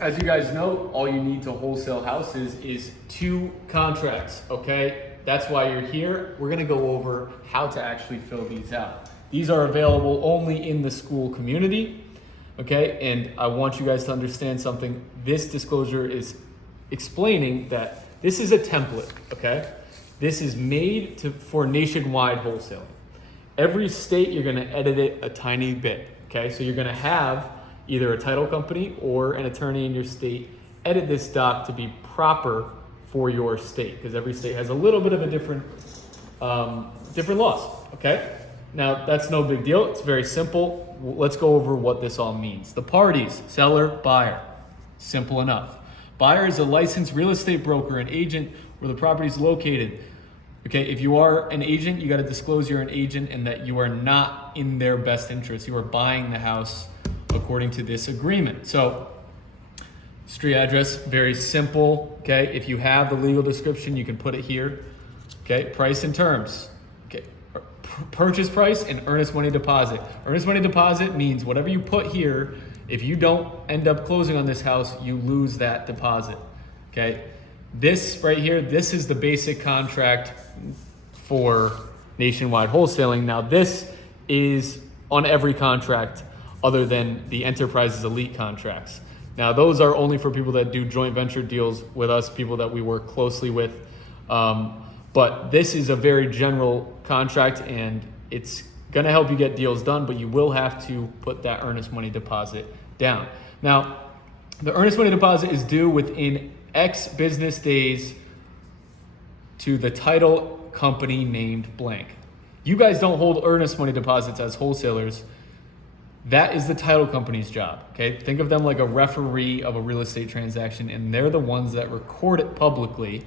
as you guys know, all you need to wholesale houses is 2 contracts, okay? That's why you're here. We're gonna go over how to actually fill these out. These are available only in the school community, okay? And I want you guys to understand something. This disclosure is explaining that this is a template, okay? This is made for nationwide wholesaling. Every state, you're gonna edit it a tiny bit, okay? So you're gonna have either a title company or an attorney in your state edit this doc to be proper for your state, because every state has a little bit of a different laws, okay? Now, that's no big deal. It's very simple. Let's go over what this all means. The parties, seller, buyer. Simple enough. Buyer is a licensed real estate broker, an agent where the property is located. Okay, if you are an agent, you got to disclose you're an agent and that you are not in their best interest. You are buying the house according to this agreement. So, street address, very simple. Okay, if you have the legal description, you can put it here. Okay, price and terms. Okay, purchase price and earnest money deposit. Earnest money deposit means whatever you put here, if you don't end up closing on this house, you lose that deposit. Okay, this right here, this is the basic contract for nationwide wholesaling. Now, this is on every contract other than the Enterprises Elite contracts. Now, those are only for people that do joint venture deals with us, people that we work closely with. But this is a very general contract, and it's going to help you get deals done, but you will have to put that earnest money deposit down. Now, the earnest money deposit is due within X business days to the title company named blank. You guys don't hold earnest money deposits as wholesalers. That is the title company's job, okay? Think of them like a referee of a real estate transaction, and they're the ones that record it publicly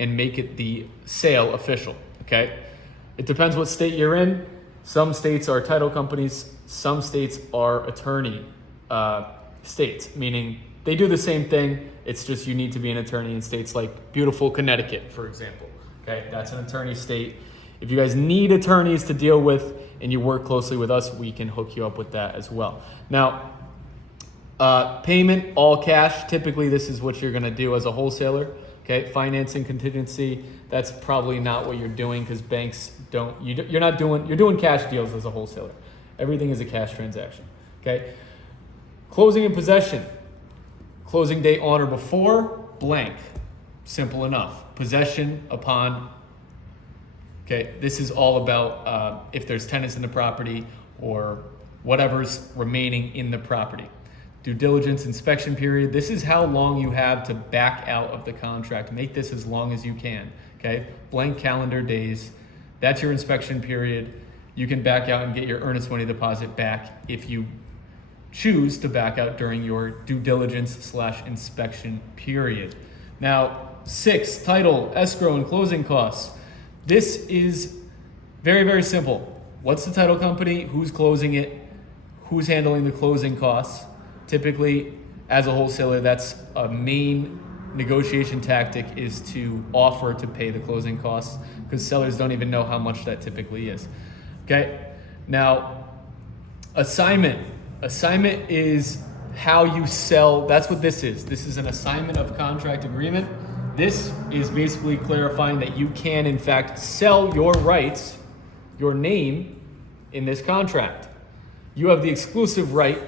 and make it the sale official, okay? It depends what state you're in. Some states are title companies, some states are attorney states, meaning they do the same thing, it's just you need to be an attorney in states like beautiful Connecticut, for example, okay? That's an attorney state. If you guys need attorneys to deal with and you work closely with us, we can hook you up with that as well. Now, payment, all cash. Typically, this is what you're gonna do as a wholesaler, okay? Financing contingency, that's probably not what you're doing because banks don't, you're doing cash deals as a wholesaler. Everything is a cash transaction, okay? Closing and possession. Closing date on or before, blank. Simple enough. Possession upon. Okay, this is all about if there's tenants in the property or whatever's remaining in the property. Due diligence inspection period. This is how long you have to back out of the contract. Make this as long as you can, okay? Blank calendar days. That's your inspection period. You can back out and get your earnest money deposit back if you choose to back out during your due diligence / inspection period. Now, 6, title, escrow, and closing costs. This is very, very simple. What's the title company? Who's closing it? Who's handling the closing costs? Typically, as a wholesaler, that's a main negotiation tactic, is to offer to pay the closing costs because sellers don't even know how much that typically is. Okay? Now, assignment. Assignment is how you sell. That's what this is. This is an assignment of contract agreement. This is basically clarifying that you can, in fact, sell your rights, your name, in this contract. You have the exclusive right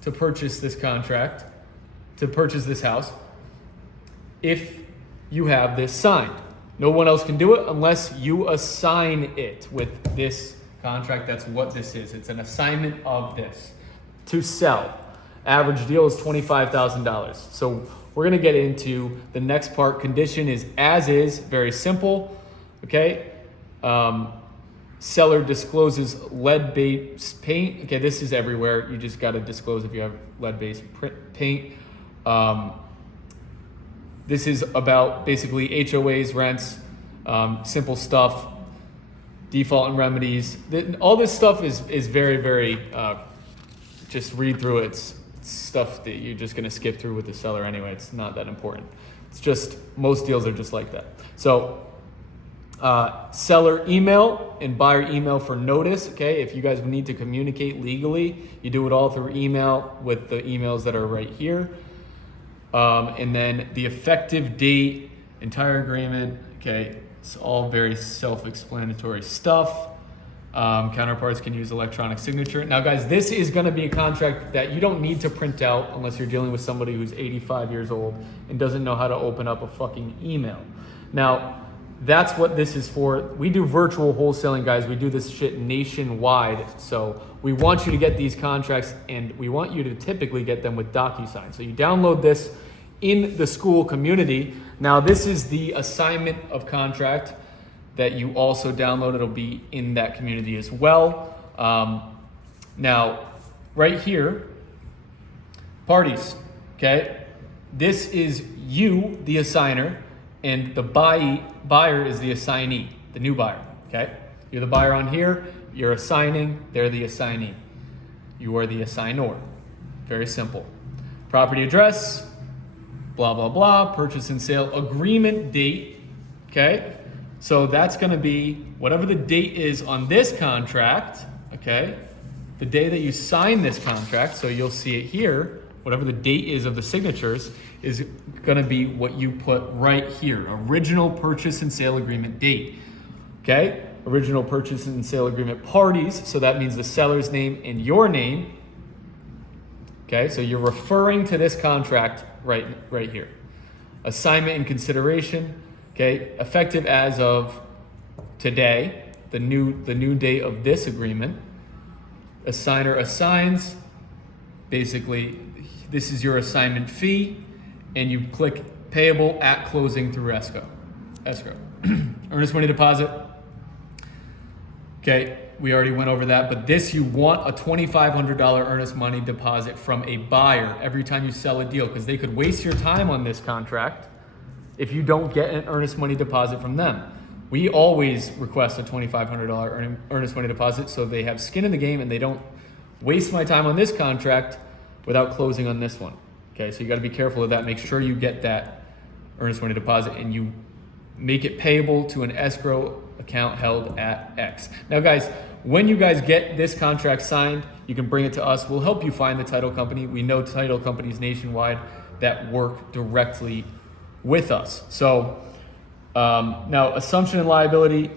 to purchase this contract, to purchase this house, if you have this signed. No one else can do it unless you assign it with this contract. That's what this is. It's an assignment of this to sell. Average deal is $25,000. So we're going to get into the next part. Condition is as is, very simple, okay? Seller discloses lead-based paint. Okay, this is everywhere. You just got to disclose if you have lead-based paint. This is about basically HOAs, rents, simple stuff, default and remedies. All this stuff is very, very, just read through it. It's stuff that you're just going to skip through with the seller anyway. It's not that important. It's just, most deals are just like that. So seller email and buyer email for notice. Okay, if you guys need to communicate legally, you do it all through email with the emails that are right here. And then the effective date, entire agreement. Okay, it's all very self-explanatory stuff. Counterparts can use electronic signature. Now guys, this is gonna be a contract that you don't need to print out unless you're dealing with somebody who's 85 years old and doesn't know how to open up a fucking email. Now, that's what this is for. We do virtual wholesaling, guys. We do this shit nationwide. So we want you to get these contracts and we want you to typically get them with DocuSign. So you download this in the Skool community. Now this is the assignment of contract that you also download. It'll be in that community as well. Now, right here, parties, okay? This is you, the assigner, and the buyer is the assignee, the new buyer, okay? You're the buyer on here, you're assigning, they're the assignee. You are the assignor. Very simple. Property address, blah, blah, blah, purchase and sale agreement date, okay? So that's gonna be whatever the date is on this contract, okay? The day that you sign this contract, so you'll see it here, whatever the date is of the signatures is gonna be what you put right here, original purchase and sale agreement date, okay? Original purchase and sale agreement parties, so that means the seller's name and your name, okay? So you're referring to this contract right here. Assignment and consideration, okay, effective as of today, the new date of this agreement. Assigner assigns, basically, this is your assignment fee, and you click payable at closing through escrow. Earnest money deposit. Okay, we already went over that, but this, you want a $2,500 earnest money deposit from a buyer every time you sell a deal, because they could waste your time on this contract if you don't get an earnest money deposit from them. We always request a $2,500 earnest money deposit so they have skin in the game and they don't waste my time on this contract without closing on this one. Okay, so you gotta be careful of that. Make sure you get that earnest money deposit and you make it payable to an escrow account held at X. Now guys, when you guys get this contract signed, you can bring it to us. We'll help you find the title company. We know title companies nationwide that work directly with us. So now assumption and liability,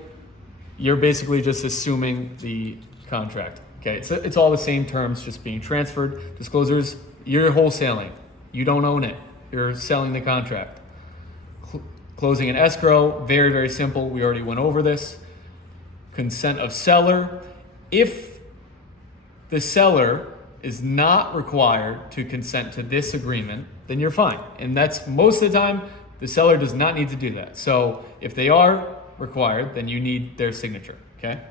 you're basically just assuming the contract. Okay, it's all the same terms, just being transferred. Disclosures, you're wholesaling. You don't own it. You're selling the contract. Closing an escrow, very, very simple. We already went over this. Consent of seller. If the seller is not required to consent to this agreement, then you're fine. And that's most of the time, the seller does not need to do that. So if they are required, then you need their signature, okay?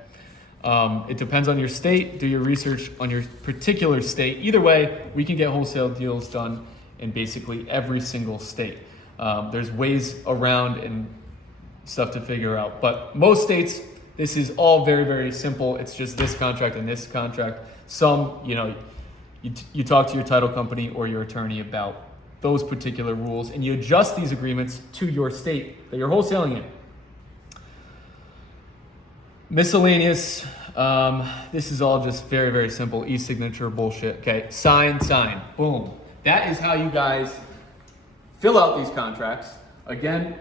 It depends on your state. Do your research on your particular state. Either way, we can get wholesale deals done in basically every single state. There's ways around and stuff to figure out. But most states, this is all very, very simple. It's just this contract and this contract. Some, you talk to your title company or your attorney about those particular rules and you adjust these agreements to your state that you're wholesaling in. Miscellaneous, this is all just very, very simple, e-signature bullshit. Okay, sign, boom. That is how you guys fill out these contracts. Again,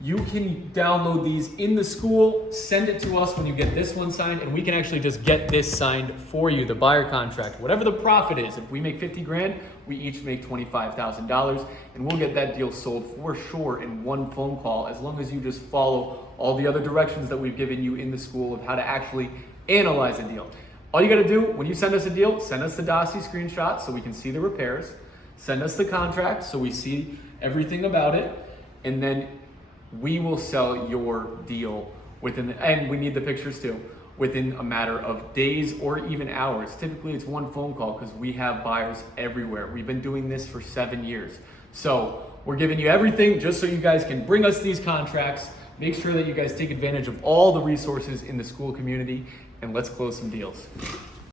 you can download these in the Skool, send it to us when you get this one signed, and we can actually just get this signed for you, the buyer contract. Whatever the profit is, if we make 50 grand, we each make $25,000, and we'll get that deal sold for sure in one phone call, as long as you just follow all the other directions that we've given you in the Skool of how to actually analyze a deal. All you gotta do, when you send us a deal, send us the DOSI screenshot so we can see the repairs, send us the contract so we see everything about it, and then we will sell your deal and we need the pictures too, within a matter of days or even hours. Typically it's one phone call because we have buyers everywhere. We've been doing this for 7 years. So we're giving you everything just so you guys can bring us these contracts. Make sure that you guys take advantage of all the resources in the Skool community and let's close some deals.